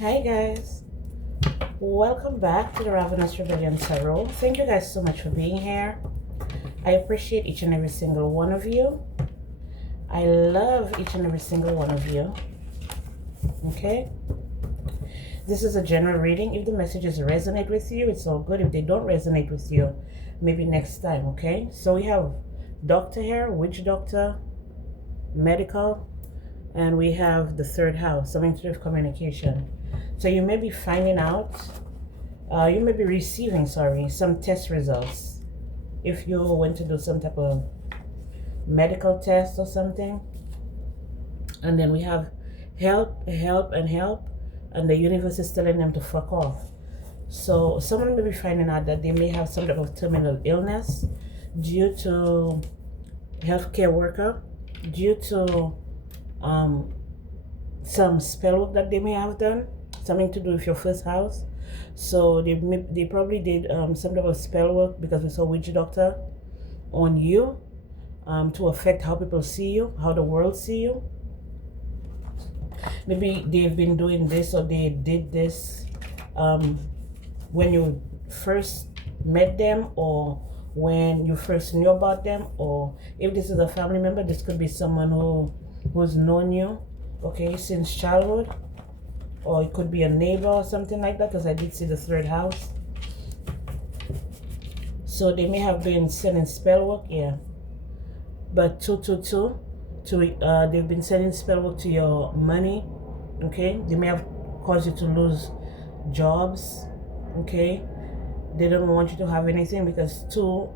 Hi guys, welcome back to the Ravenous Rebellion Tarot. Thank you guys so much for being here. I appreciate each and every single one of you. I love each and every single one of you. Okay, this is a general reading. If the messages resonate with you, it's all good. If they don't resonate with you, maybe next time. Okay, so we have doctor here, witch doctor, medical, and we have the third house, something to do with communication. So you may be finding out, you may be receiving, some test results. If you went to do some type of medical test or something. And then we have help, and the universe is telling them to fuck off. So someone may be finding out that they may have some type of terminal illness due to healthcare worker, due to some spell work that they may have done, something to do with your first house. So they probably did some type of spell work, because we saw witch doctor on you, to affect how people see you, how the world see you. Maybe they've been doing this, or they did this when you first met them, or when you first knew about them. Or if this is a family member, this could be someone who's known you, okay, since childhood. Or it could be a neighbor or something like that, because I did see the third house. So they may have been sending spell work, yeah. But 222, they've been sending spell work to your money, okay. They may have caused you to lose jobs, okay. They don't want you to have anything, because Taurus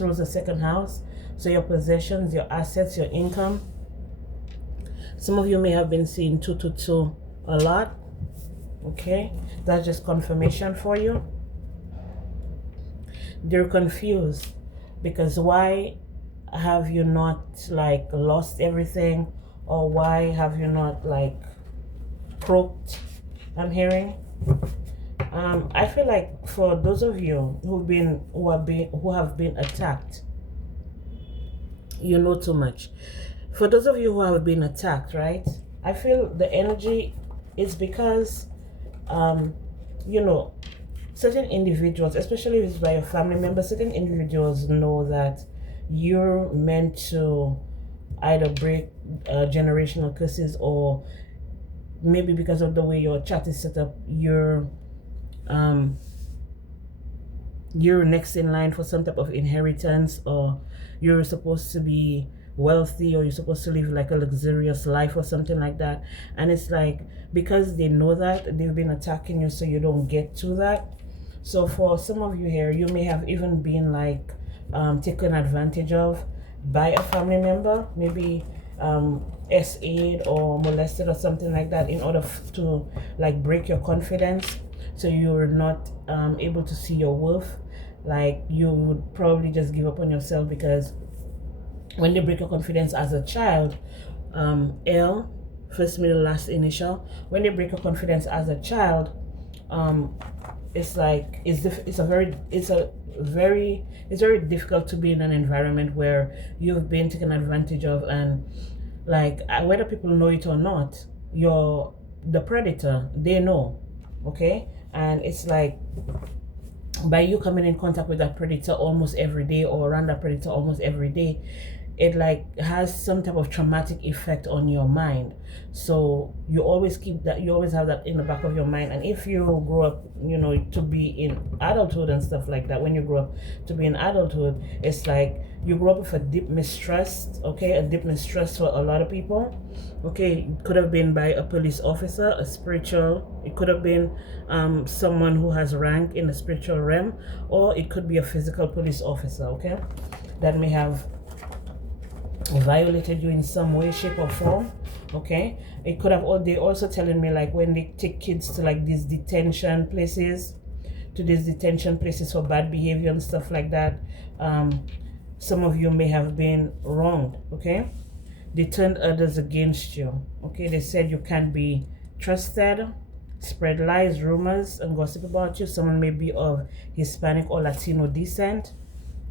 rules the second house. So your possessions, your assets, your income. Some of you may have been seeing 222 a lot, okay. That's just confirmation for you. They're confused, because why have you not like lost everything, or why have you not like croaked? I'm hearing. I feel like for those of you who have been attacked, you know too much. For those of you who have been attacked, right? I feel the energy is because, certain individuals, especially if it's by your family member, certain individuals know that you're meant to either break generational curses, or maybe because of the way your chart is set up, you're next in line for some type of inheritance, or you're supposed to be wealthy, or you're supposed to live like a luxurious life or something like that. And it's like, because they know that, they've been attacking you so you don't get to that. So for some of you here, you may have even been like taken advantage of by a family member, maybe SA'd or molested or something like that, in order to like break your confidence, so you're not able to see your worth. Like you would probably just give up on yourself, because when they break your confidence as a child, L, first, middle, last initial, when they break your confidence as a child, it's like it's very difficult to be in an environment where you've been taken advantage of. And like, whether people know it or not, you're the predator. They know, okay. And it's like, by you coming in contact with that predator almost every day, or around that predator almost every day, it like has some type of traumatic effect on your mind. So you always have that in the back of your mind. And if you grow up, to be in adulthood and stuff like that, when you grow up to be in adulthood, it's like you grow up with a deep mistrust, okay, a deep mistrust for a lot of people, okay. It could have been by a police officer, a spiritual, it could have been someone who has rank in the spiritual realm, or it could be a physical police officer, okay, that may have violated you in some way, shape, or form, okay. It could have, they also telling me, like, when they take kids to like these detention places for bad behavior and stuff like that, some of you may have been wronged, okay. They turned others against you, okay. They said you can't be trusted, spread lies, rumors, and gossip about you. Someone may be of Hispanic or Latino descent,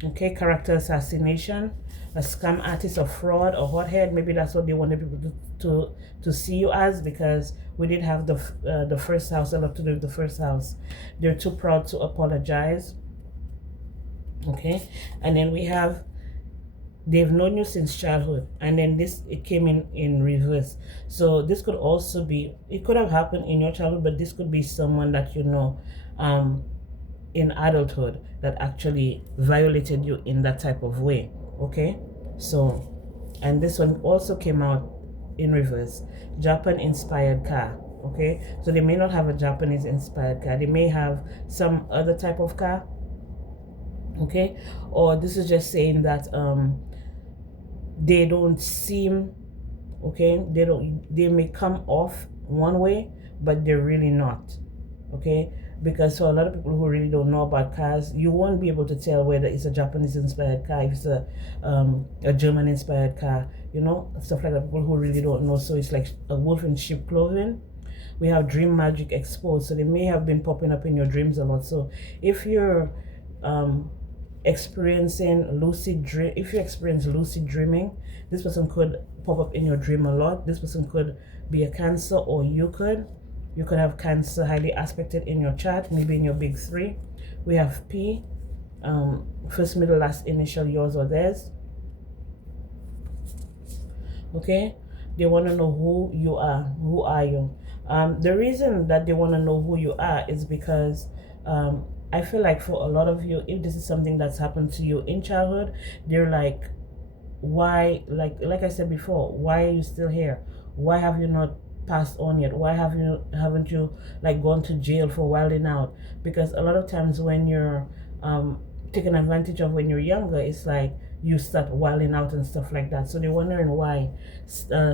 okay. Character assassination, a scam artist or fraud or hothead. Maybe that's what they wanted people to see you as, because we did have the first house, a lot to do with the first house. They're too proud to apologize. Okay, and then we have they've known you since childhood, and then this, it came in reverse. So this could also be, it could have happened in your childhood, but this could be someone that you know in adulthood that actually violated you in that type of way. Okay, so, and this one also came out in reverse. Japan inspired car. Okay, so they may not have a Japanese inspired car, they may have some other type of car. Okay, or this is just saying that they don't seem, okay, they may come off one way, but they're really not. Okay, because for a lot of people who really don't know about cars, you won't be able to tell whether it's a Japanese inspired car, if it's a German inspired car, you know, stuff like that. People who really don't know. So it's like a wolf in sheep clothing. We have dream magic exposed, so they may have been popping up in your dreams a lot. So if you're experiencing lucid dream, if you experience lucid dreaming, this person could pop up in your dream a lot. This person could be a Cancer, or you could have Cancer highly aspected in your chart, maybe in your big three. We have P, first, middle, last initial, yours or theirs. Okay, they want to know who you are. Who are you? The reason that they want to know who you are is because I feel like for a lot of you, if this is something that's happened to you in childhood, they're like, why, like I said before, why are you still here? Why have you not passed on yet? Why haven't you like gone to jail for wilding out? Because a lot of times when you're taken advantage of when you're younger, it's like you start wilding out and stuff like that. So they're wondering why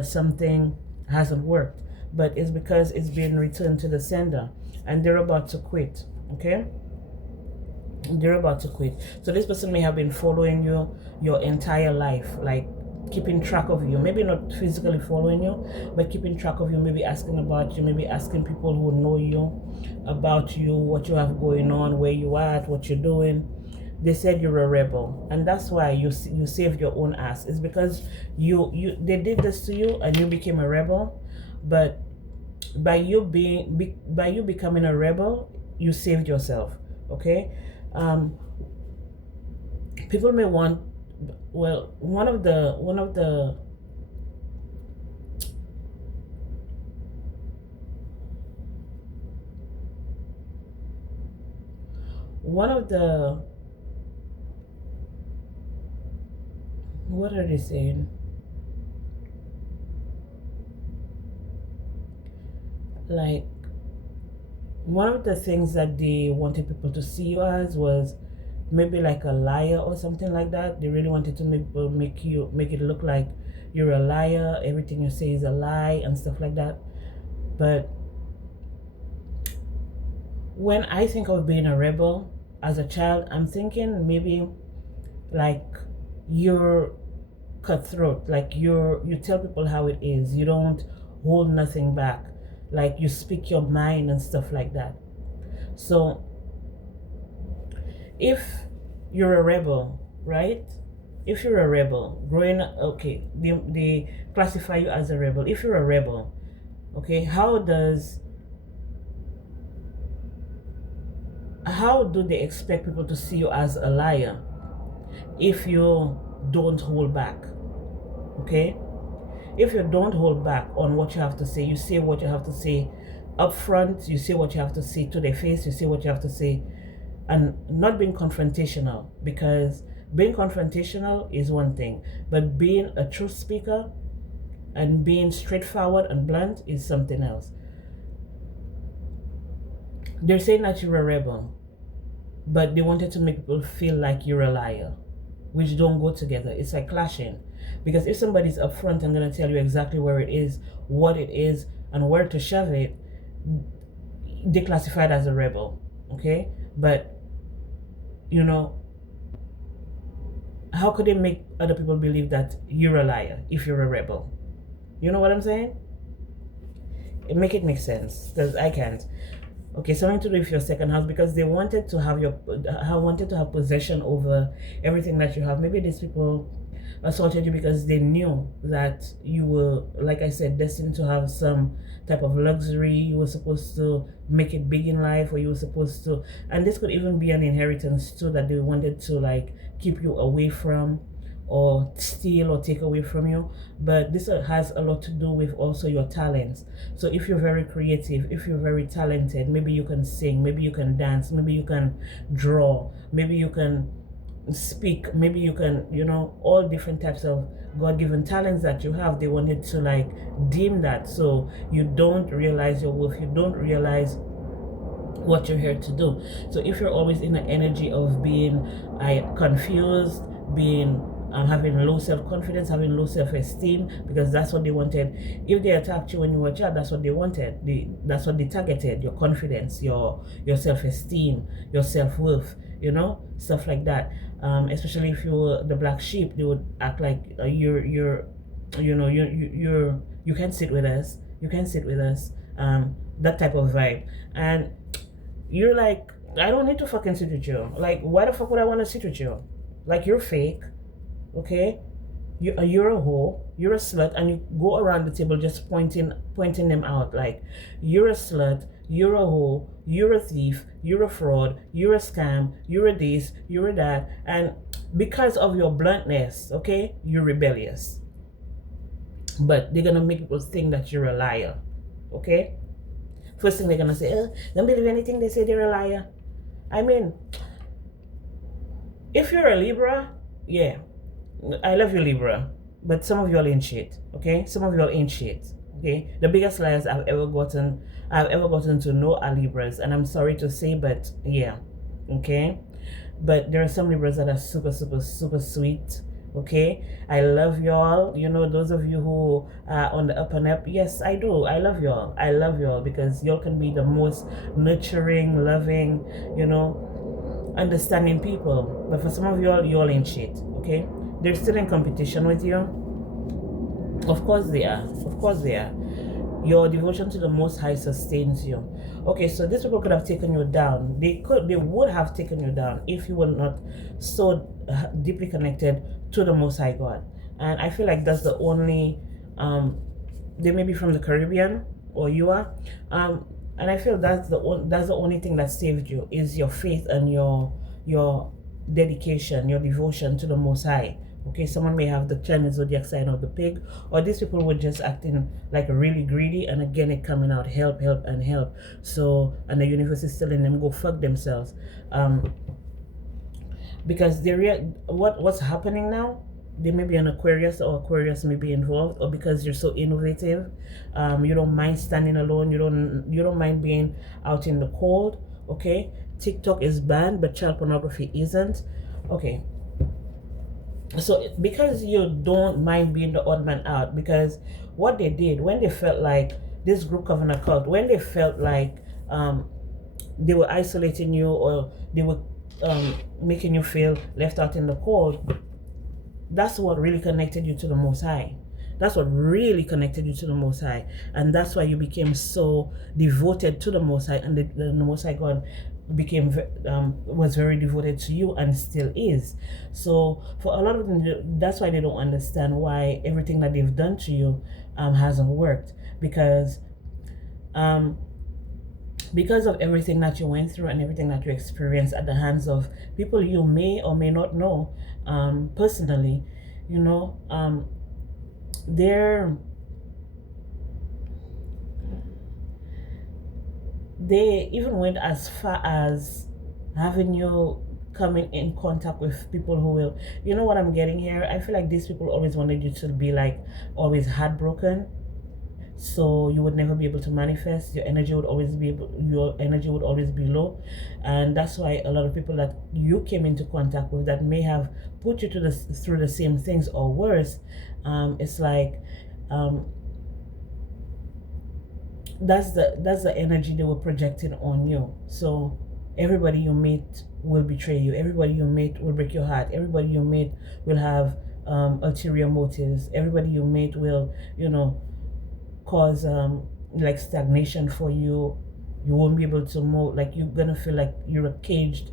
something hasn't worked, but it's because it's being returned to the sender, and they're about to quit. Okay, they're about to quit. So this person may have been following you your entire life, like keeping track of you, maybe not physically following you, but keeping track of you, maybe asking about you, maybe asking people who know you about you, what you have going on, where you are at, what you're doing. They said you're a rebel, and that's why you saved your own ass. It's because they did this to you and you became a rebel. But by you becoming a rebel, you saved yourself. Okay, people may want, well, one of the what are they saying? Like, one of the things that they wanted people to see you as was maybe like a liar or something like that. They really wanted to make it look like you're a liar, everything you say is a lie and stuff like that. But when I think of being a rebel as a child, I'm thinking maybe like you're cutthroat, like you tell people how it is, you don't hold nothing back, like you speak your mind and stuff like that. So if you're a rebel, right? If you're a rebel growing up, okay, they classify you as a rebel. If you're a rebel, okay, how do they expect people to see you as a liar if you don't hold back? Okay, if you don't hold back on what you have to say, you say what you have to say up front, you say what you have to say to their face, you say what you have to say, and not being confrontational, because being confrontational is one thing, but being a truth speaker and being straightforward and blunt is something else. They're saying that you're a rebel, but they wanted to make people feel like you're a liar, which don't go together. It's like clashing. Because if somebody's upfront and going to tell you exactly where it is, what it is, and where to shove it, they classify it as a rebel. Okay? But, you know, how could they make other people believe that you're a liar if you're a rebel? You know what I'm saying? Make it make sense, because I can't. Okay, something to do with your second house, because they wanted to have possession over everything that you have. Maybe these people assaulted you because they knew that you were, like I said, destined to have some type of luxury. You were supposed to make it big in life, or you were supposed to, and this could even be an inheritance too, that they wanted to like keep you away from, or steal or take away from you. But this has a lot to do with also your talents. So if you're very creative, if you're very talented, maybe you can sing, maybe you can dance, maybe you can draw, maybe you can speak, maybe you can, all different types of god-given talents that you have. They wanted to like dim that, so you don't realize your worth, you don't realize what you're here to do. So if you're always in the energy of being confused, being having low self-confidence, having low self-esteem, because that's what they wanted. If they attacked you when you were a child, that's what they wanted. That's what they targeted: your confidence, your self-esteem, your self-worth, stuff like that. Especially if you were the black sheep, they would act like you can't sit with us, you can't sit with us, that type of vibe. And you're like, I don't need to fucking sit with you. Like, why the fuck would I want to sit with you? Like, you're fake, okay? You're a hoe, you're a slut, and you go around the table just pointing them out. Like, you're a slut, you're a hoe, you're a thief, you're a fraud, you're a scam, you're a this, you're a that. And because of your bluntness, okay, you're rebellious. But they're gonna make people think that you're a liar, okay? First thing they're gonna say, don't believe anything they say, they're a liar. I mean, if you're a Libra, yeah, I love you, Libra, but some of y'all ain't shit, okay? Some of y'all ain't shit, okay? The biggest liars I've ever gotten to know are Libras, and I'm sorry to say, but yeah, okay? But there are some Libras that are super, super, super sweet, okay? I love y'all. Those of you who are on the up and up, yes, I do. I love y'all. I love y'all because y'all can be the most nurturing, loving, understanding people. But for some of y'all ain't shit, okay? They're still in competition with you. Of course they are. Of course they are. Your devotion to the Most High sustains you. Okay, so these people could have taken you down. They would have taken you down if you were not so deeply connected to the Most High God. And I feel like that's the only, they may be from the Caribbean, or you are, and I feel that's the only thing that saved you, is your faith and your dedication, your devotion to the Most High. Okay, someone may have the Chinese zodiac sign of the pig, or these people were just acting like really greedy, and again it coming out help, help, and help. So, and the universe is telling them go fuck themselves, because what's happening now, they may be an Aquarius, or Aquarius may be involved, or because you're so innovative, you don't mind standing alone, you don't mind being out in the cold. Okay, TikTok is banned, but child pornography isn't. Okay, so because you don't mind being the odd man out, because what they did when they felt like this group covenant cult, when they felt like they were isolating you, or they were making you feel left out in the cold, that's what really connected you to the Most High. That's what really connected you to the Most High, and that's why you became so devoted to the Most High, and the Most High God was very devoted to you and still is. So for a lot of them, that's why they don't understand why everything that they've done to you hasn't worked, because of everything that you went through and everything that you experienced at the hands of people you may or may not know personally. They even went as far as having you coming in contact with people who will, what I'm getting here? I feel like these people always wanted you to be like always heartbroken, so you would never be able to manifest. Your energy would always be low, and that's why a lot of people that you came into contact with that may have put you through the same things or worse, it's like that's the energy they were projecting on you. So everybody you meet will betray you, everybody you meet will break your heart, everybody you meet will have ulterior motives, everybody you meet will cause like stagnation for you, You won't be able to move. Like you're gonna feel like you're a caged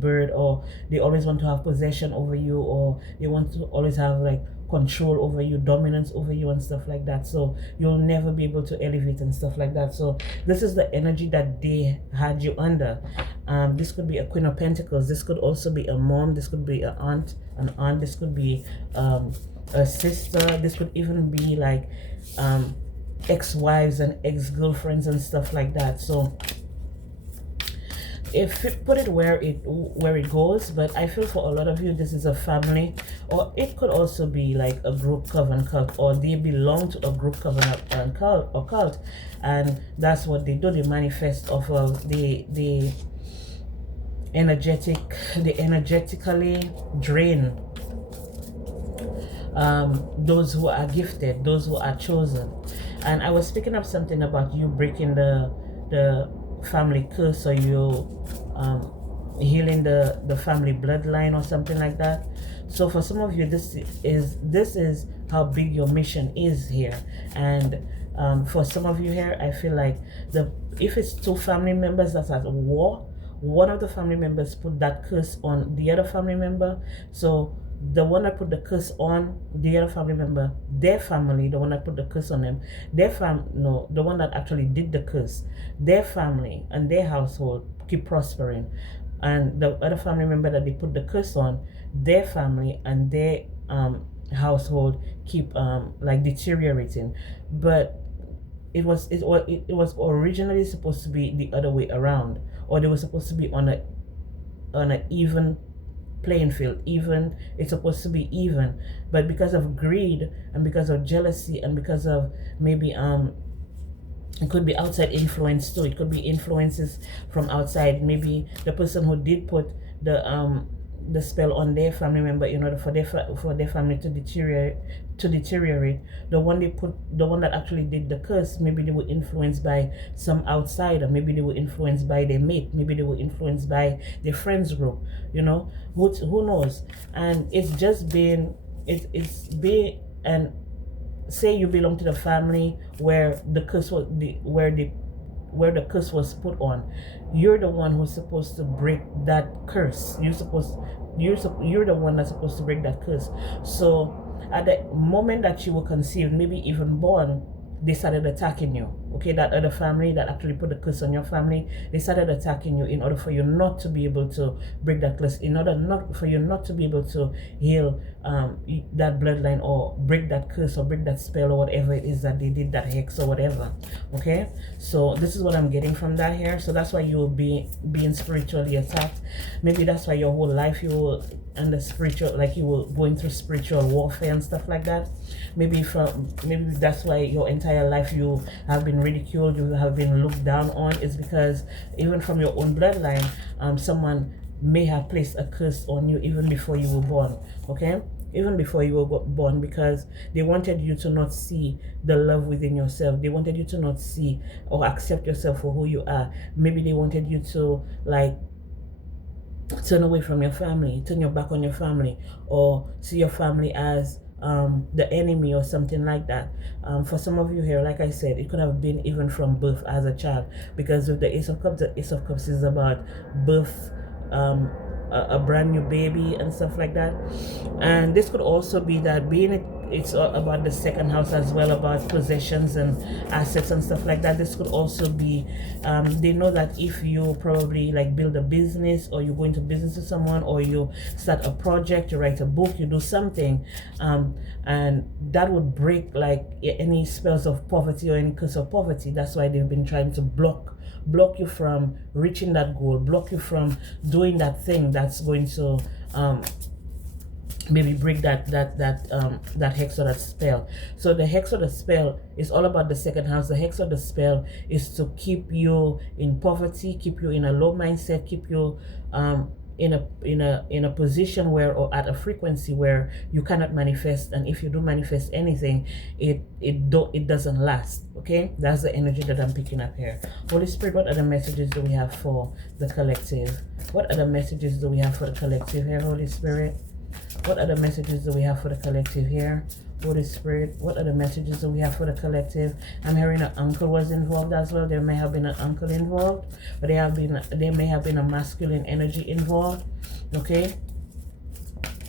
bird, or they always want to have possession over you, or they want to always have like control over you, dominance over you, and stuff like that. So you'll never be able to elevate and stuff like that. So this is the energy that they had you under. This could be a Queen of Pentacles. This could also be a mom. This could be an aunt. This could be a sister. This could even be like ex-wives and ex-girlfriends and stuff like that. So if you put it where it goes, but I feel for a lot of you this is a family, or it could also be like a group coven cult, or they belong to a group coven and cult, and that's what they do. They manifest off of the energetically drain those who are gifted, those who are chosen. And I was speaking of something about you breaking the family curse, or you healing the family bloodline or something like that. So for some of you, this is how big your mission is here. And for some of you here, I feel like if it's two family members that's at war, one of the family members put that curse on the other family member. So the one that put the curse on the other family member, their family, the one that put the curse on them, the one that actually did the curse, their family and their household keep prospering, and the other family member that they put the curse on, their family and their household keep like deteriorating. But it was originally supposed to be the other way around, or they were supposed to be on a even playing field. Even, it's supposed to be even, but because of greed and because of jealousy and because of maybe it could be outside influence too. It could be influences from outside. Maybe the person who did put the spell on their family member in order for their family to deteriorate, the one that actually did the curse, maybe they were influenced by some outsider, maybe they were influenced by their mate, maybe they were influenced by their friends group, who knows. And it's just been and say you belong to the family where the curse was where the curse was put on. You're the one who's supposed to break that curse. You're the one that's supposed to break that curse. So at the moment that you were conceived, maybe even born, they started attacking you. Okay, that other family that actually put the curse on your family, they started attacking you in order for you not to be able to break that curse, in order for you not to be able to heal that bloodline, or break that curse, or break that spell, or whatever it is that they did, that hex or whatever. Okay, so this is what I'm getting from that here. So that's why you will be being spiritually attacked. Maybe that's why your whole life you will under spiritual, like you were going through spiritual warfare and stuff like that. Maybe that's why your entire life you have been ridiculed, you have been looked down on. It's because even from your own bloodline, someone may have placed a curse on you even before you were born. Okay, even before you were born, because they wanted you to not see the love within yourself. They wanted you to not see or accept yourself for who you are. Maybe they wanted you to like turn away from your family, turn your back on your family, or see your family as the enemy or something like that. For some of you here, like I said, it could have been even from birth as a child, because with the Ace of Cups, the Ace of Cups is about birth, a brand new baby and stuff like that. And this could also be that it's about the second house as well, about possessions and assets and stuff like that. This could also be they know that if you probably like build a business, or you go into business with someone, or you start a project, you write a book, you do something, and that would break like any spells of poverty or any curse of poverty. That's why they've been trying to block you from reaching that goal, block you from doing that thing that's going to maybe break that hex or that spell. So the hex or the spell is all about the second house. The hex or the spell is to keep you in poverty, keep you in a low mindset, keep you in a position where, or at a frequency where you cannot manifest. And if you do manifest anything, it doesn't last. Okay, that's the energy that I'm picking up here. Holy Spirit, what other messages do we have for the collective? What other messages do we have for the collective here, Holy Spirit? What other messages do we have for the collective here? Holy Spirit, what other messages do we have for the collective? I'm hearing an uncle was involved as well. There may have been an uncle involved, but there may have been a masculine energy involved. Okay.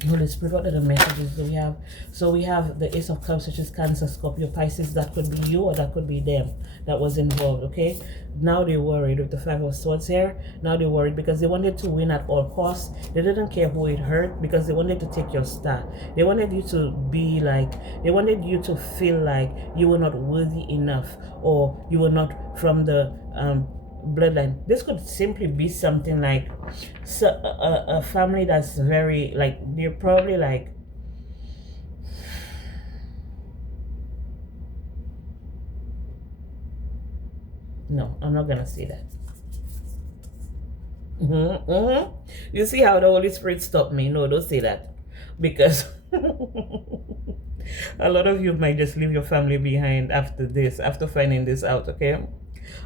Holy Spirit, what other messages do we have? So we have the Ace of Cups, which is Cancer, Scorpio, Pisces. That could be you or that could be them that was involved, okay? Now they're worried with the Five of Swords here. Now they're worried because they wanted to win at all costs. They didn't care who it hurt because they wanted to take your star. They wanted you to be like, they wanted you to feel like you were not worthy enough or you were not from the bloodline. This could simply be something like a family that's very like, they're probably like, no, I'm not gonna say that. You see how the Holy Spirit stopped me? No, don't say that, because a lot of you might just leave your family behind after this, after finding this out, okay?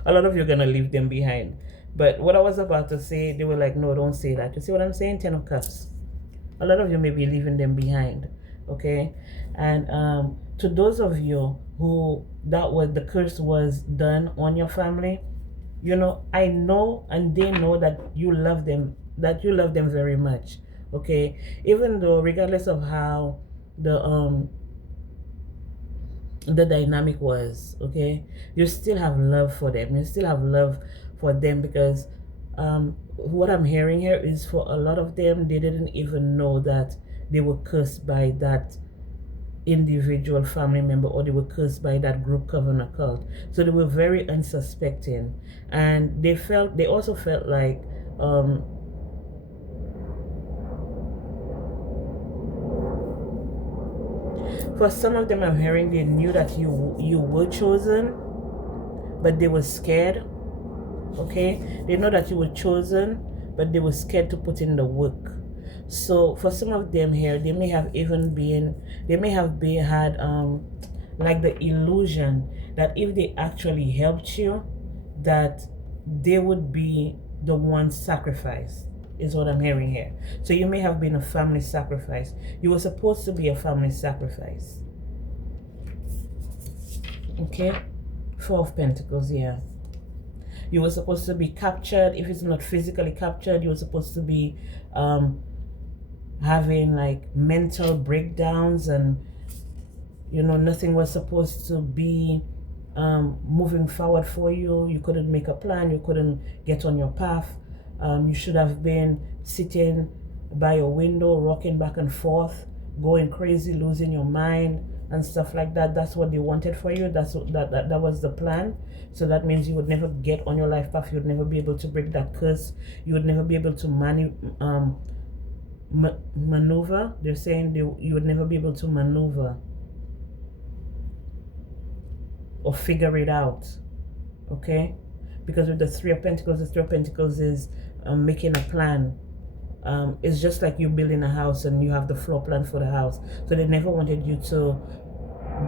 A lot of you are gonna leave them behind. But what I was about to say, they were like, no, don't say that. You see what I'm saying? 10 of Cups. A lot of you may be leaving them behind, okay? And to those of you who the curse was done on your family, you know, I know and they know that you love them, very much, okay? Even though, regardless of how the dynamic was, okay, you still have love for them. You still have love for them because what I'm hearing here is for a lot of them, they didn't even know that they were cursed by that individual family member or they were cursed by that group coven occult. So they were very unsuspecting, and they also felt like for some of them, I'm hearing they knew that you were chosen, but they were scared. Okay, they know that you were chosen, but they were scared to put in the work. So for some of them here, they may have had like the illusion that if they actually helped you, that they would be the one sacrificed, is what I'm hearing here. So you may have been a family sacrifice. You were supposed to be a family sacrifice. Okay, Four of Pentacles, yeah. You were supposed to be captured. If it's not physically captured, you were supposed to be having like mental breakdowns, and you know, nothing was supposed to be moving forward for you. You couldn't make a plan. You couldn't get on your path. You should have been sitting by your window, rocking back and forth, going crazy, losing your mind and stuff like that. That's what they wanted for you. That was the plan. So that means you would never get on your life path. You would never be able to break that curse. You would never be able to maneuver. They're saying you would never be able to maneuver or figure it out. Okay, because with the Three of Pentacles, the Three of Pentacles is making a plan. It's just like you building a house and you have the floor plan for the house. So they never wanted you to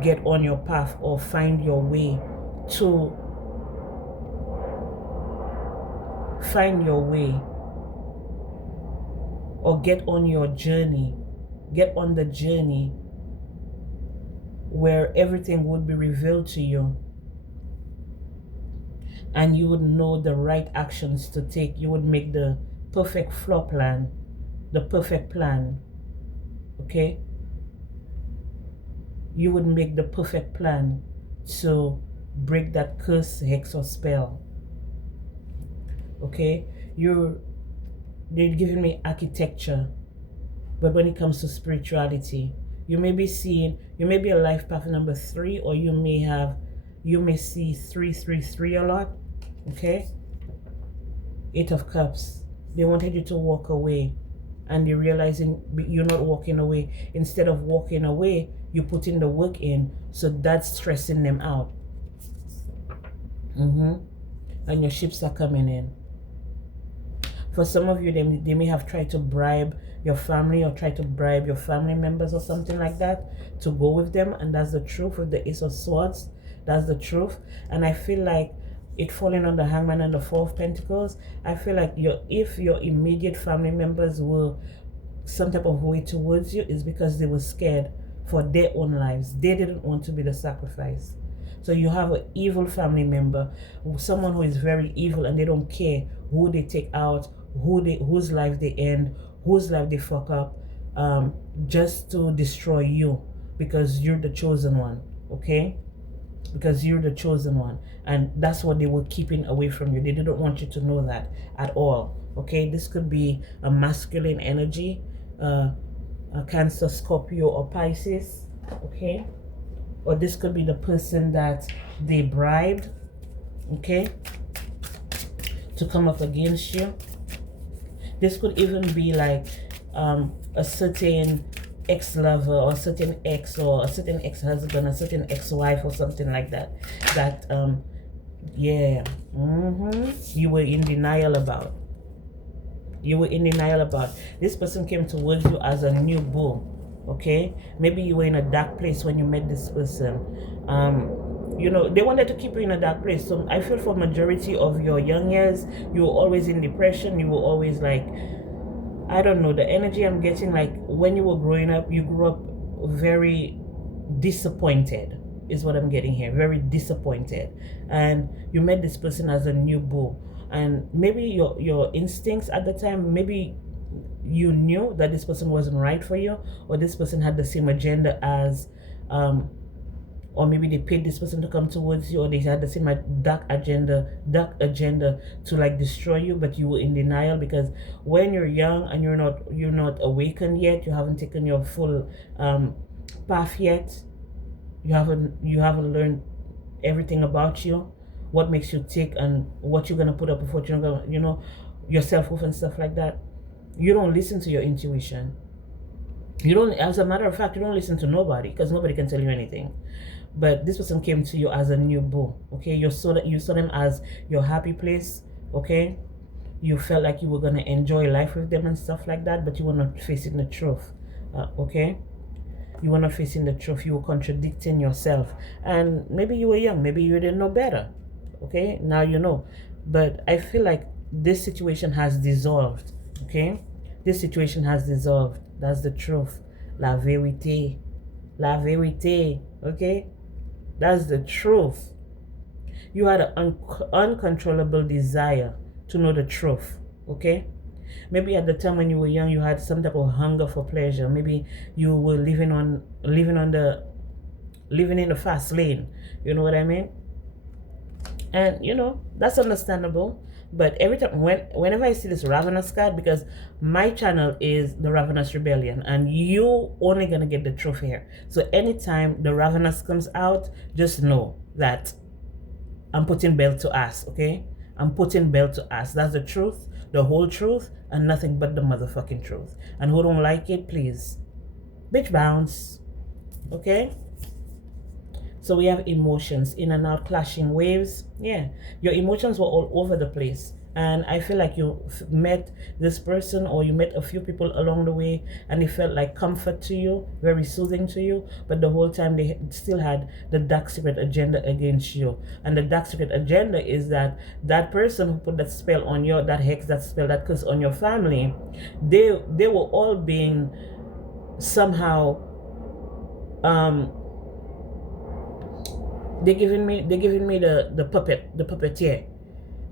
get on your path or find your way to or get on your journey, get on the journey where everything would be revealed to you and you would know the right actions to take. You would make the perfect floor plan, the perfect plan, okay? You would make the perfect plan to break that curse, hex, or spell, okay? They're giving me architecture, but when it comes to spirituality, you may be a life path number 3, or you may see 333 a lot, okay? Eight of Cups. They wanted you to walk away, and they're realizing you're not walking away. Instead of walking away, you put in the work in, so that's stressing them out. And your ships are coming in. For some of you, they may have tried to bribe your family or try to bribe your family members or something like that to go with them, and that's the truth with the Ace of Swords. That's the truth. And I feel like it falling on the Hangman and the Four of Pentacles, I feel like if your immediate family members were some type of way towards you is because they were scared for their own lives. They didn't want to be the sacrifice. So you have an evil family member, someone who is very evil, and they don't care who they take out, whose life they end, whose life they fuck up, just to destroy you because you're the chosen one, okay? Because you're the chosen one, and that's what they were keeping away from you. They didn't want you to know that at all, okay? This could be a masculine energy, a Cancer, Scorpio, or Pisces, okay? Or this could be the person that they bribed, okay, to come up against you. This could even be like a certain ex-lover, or a certain ex, or a certain ex-husband, a certain ex-wife, or something like that, that yeah, you were in denial about. You were in denial about. This person came towards you as a new boo, okay? Maybe you were in a dark place when you met this person. You know, they wanted to keep you in a dark place. So I feel for majority of your young years, you were always in depression. You were always like, I don't know, the energy I'm getting, like when you were growing up, you grew up very disappointed, is what I'm getting here. Very disappointed. And you met this person as a new boo. And maybe your instincts at the time, maybe you knew that this person wasn't right for you, or this person had the same agenda as, or maybe they paid this person to come towards you, or they had the same dark agenda to like destroy you, but you were in denial because when you're young and you're not awakened yet, you haven't taken your full path yet, you haven't learned everything about you, what makes you tick, and what you're gonna put up with, what you're gonna, you know, your self-worth and stuff like that. You don't listen to your intuition. You don't, as a matter of fact, you don't listen to nobody because nobody can tell you anything. But this person came to you as a new boo, okay? You saw them as your happy place, okay? You felt like you were gonna enjoy life with them and stuff like that, but you were not facing the truth, okay? You were not facing the truth. You were contradicting yourself, and maybe you were young. Maybe you didn't know better, okay? Now you know. But I feel like this situation has dissolved, okay? This situation has dissolved. That's the truth. La vérité. La vérité, okay? That's the truth. You had an uncontrollable desire to know the truth, okay? Maybe at the time when you were young, you had some type of hunger for pleasure. Maybe you were living in the fast lane. You know what I mean? And you know, that's understandable. But every time, whenever I see this Ravenous card, because my channel is the Ravenous Rebellion, and you only gonna get the truth here. So anytime the Ravenous comes out, just know that I'm putting belt to ass, okay? I'm putting belt to ass. That's the truth, the whole truth, and nothing but the motherfucking truth. And who don't like it, please, bitch bounce, okay? So we have emotions, in and out, clashing waves. Yeah, your emotions were all over the place. And I feel like you met this person, or you met a few people along the way, and it felt like comfort to you, very soothing to you. But the whole time they still had the dark secret agenda against you. And the dark secret agenda is that that person who put that spell on you, that hex, that spell, that curse on your family, they were all being somehow they're giving me the puppeteer.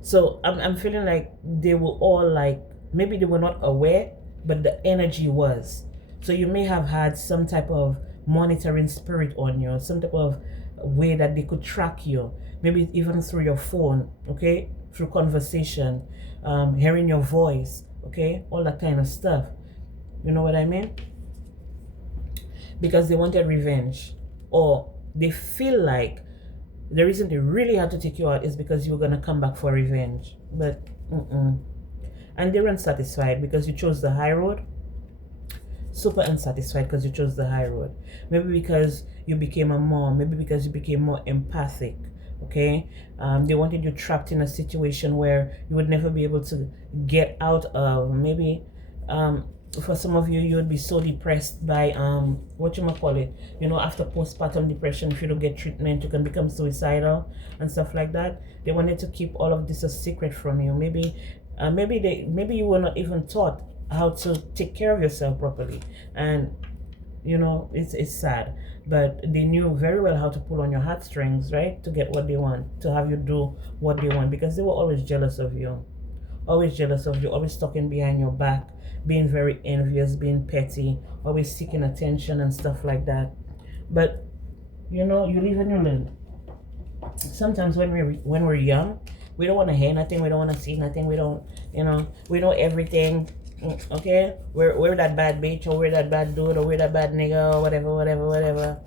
So I'm feeling like they were all like, maybe they were not aware, but the energy was. So you may have had some type of monitoring spirit on you, some type of way that they could track you, maybe even through your phone, okay, through conversation, hearing your voice, okay, all that kind of stuff. You know what I mean? Because they wanted revenge, or they feel like the reason they really had to take you out is because you were going to come back for revenge. But and they were unsatisfied because you chose the high road. Super unsatisfied because you chose the high road. Maybe because you became a mom. Maybe because you became more empathic. Okay? They wanted you trapped in a situation where you would never be able to get out of. Maybe for some of you, you would be so depressed by you know, after postpartum depression. If you don't get treatment, you can become suicidal and stuff like that. They wanted to keep all of this a secret from you. Maybe you were not even taught how to take care of yourself properly. And you know, it's sad, but they knew very well how to pull on your heartstrings, right, to get what they want, to have you do what they want, because they were always jealous of you, always talking behind your back, being very envious, being petty, always seeking attention and stuff like that. But you know, you live and you learn. Sometimes when we're young, we don't want to hear nothing, we don't want to see nothing, we don't, you know, we know everything. Okay, we're that bad bitch, or we're that bad dude, or we're that bad nigga, or whatever.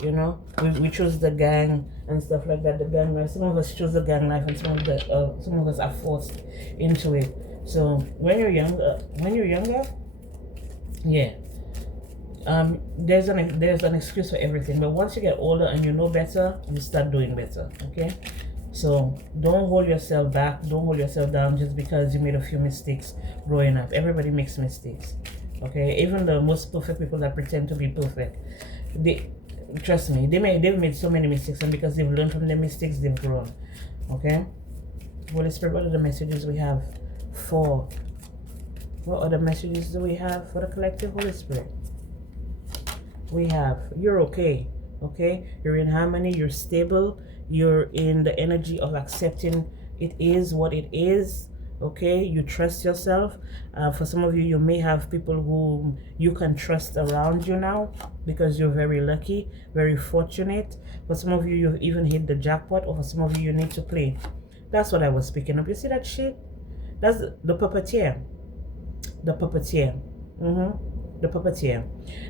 You know, we choose the gang and stuff like that. The gang life. Some of us choose the gang life, and some of us are forced into it. So when you're younger, yeah, there's an excuse for everything. But once you get older and you know better, you start doing better. Okay, so don't hold yourself back. Don't hold yourself down just because you made a few mistakes growing up. Everybody makes mistakes. Okay, even the most perfect people that pretend to be perfect, they trust me, they've made so many mistakes, and because they've learned from their mistakes, they've grown. Okay, Holy Spirit, what are the messages we have for? What other messages do we have for the collective, Holy Spirit? We have, you're okay. Okay, you're in harmony, you're stable, you're in the energy of accepting it is what it is. Okay, you trust yourself. For some of you, you may have people who you can trust around you now, because you're very lucky, very fortunate. For some of you, you've even hit the jackpot, or for some of you, you need to play. That's what I was speaking of. You see that shit? That's the puppeteer. The puppeteer. The puppeteer.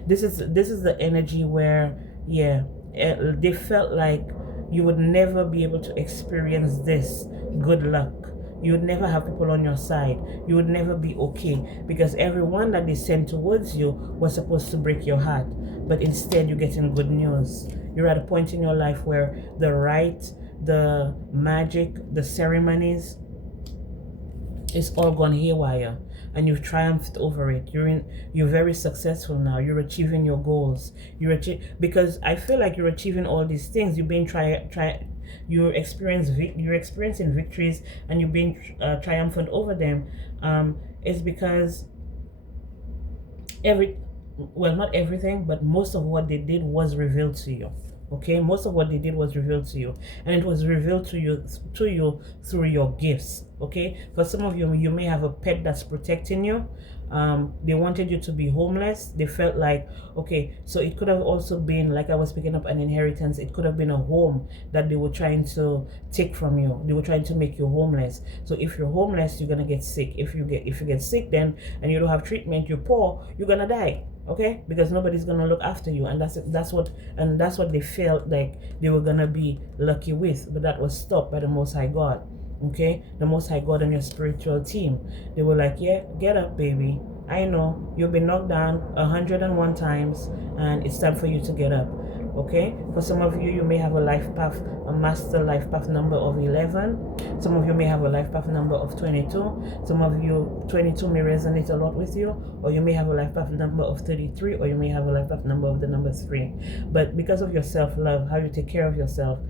This is the energy where, yeah, they felt like you would never be able to experience this good luck. You would never have people on your side. You would never be okay, because everyone that they sent towards you was supposed to break your heart. But instead, you're getting good news. You're at a point in your life where the rite, the magic, the ceremonies, it's all gone haywire, and you've triumphed over it. You're very successful now. You're achieving your goals. Because I feel like you're achieving all these things. You've been you're experiencing victories, and you're being triumphant over them. It's because not everything, but most of what they did was revealed to you. Okay, most of what they did was revealed to you, and it was revealed to you through your gifts. Okay, for some of you, you may have a pet that's protecting you. They wanted you to be homeless. They felt like, okay, so it could have also been, like I was picking up an inheritance, it could have been a home that they were trying to take from you. They were trying to make you homeless. So if you're homeless, you're gonna get sick. If you get sick, then, and you don't have treatment, you're poor, you're gonna die. Okay, because nobody's gonna look after you, and that's what they felt like they were gonna be lucky with. But that was stopped by the Most High God. Okay, the Most High God and your spiritual team, they were like, yeah, get up, baby. I know you've been knocked down 101 times, and it's time for you to get up. Okay, for some of you, you may have a life path, a master life path number of 11. Some of you may have a life path number of 22. Some of you, 22 may resonate a lot with you, or you may have a life path number of 33, or you may have a life path number of the number 3. But because of your self-love, how you take care of yourself,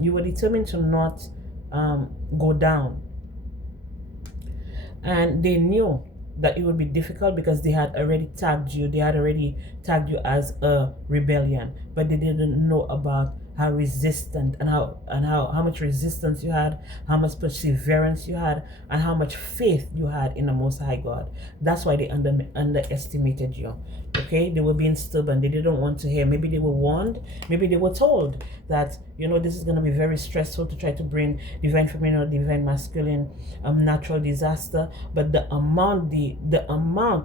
you were determined to not go down. And they knew that it would be difficult, because they had already tagged you as a rebellion, but they didn't know about how resistant and how much resistance you had, how much perseverance you had, and how much faith you had in the Most High God. That's why they underestimated you. Okay, they were being stubborn. They didn't want to hear. Maybe they were warned, maybe they were told that, you know, this is going to be very stressful to try to bring divine feminine or divine masculine natural disaster. But the amount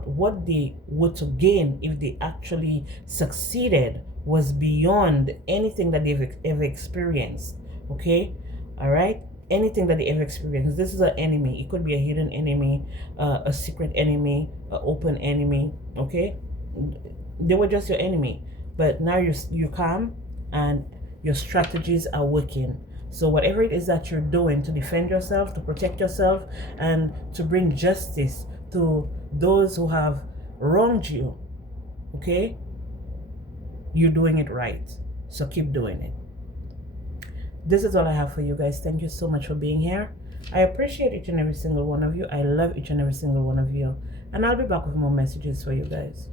what they were to gain if they actually succeeded was beyond anything that they've ever experienced. Okay, all right, anything that they ever experienced. This is an enemy. It could be a hidden enemy, a secret enemy, an open enemy. Okay, they were just your enemy, but now you're calm, and your strategies are working. So whatever it is that you're doing to defend yourself, to protect yourself, and to bring justice to those who have wronged you, okay, you're doing it right. So keep doing it. This is all I have for you guys. Thank you so much for being here. I appreciate each and every single one of you. I love each and every single one of you. And I'll be back with more messages for you guys.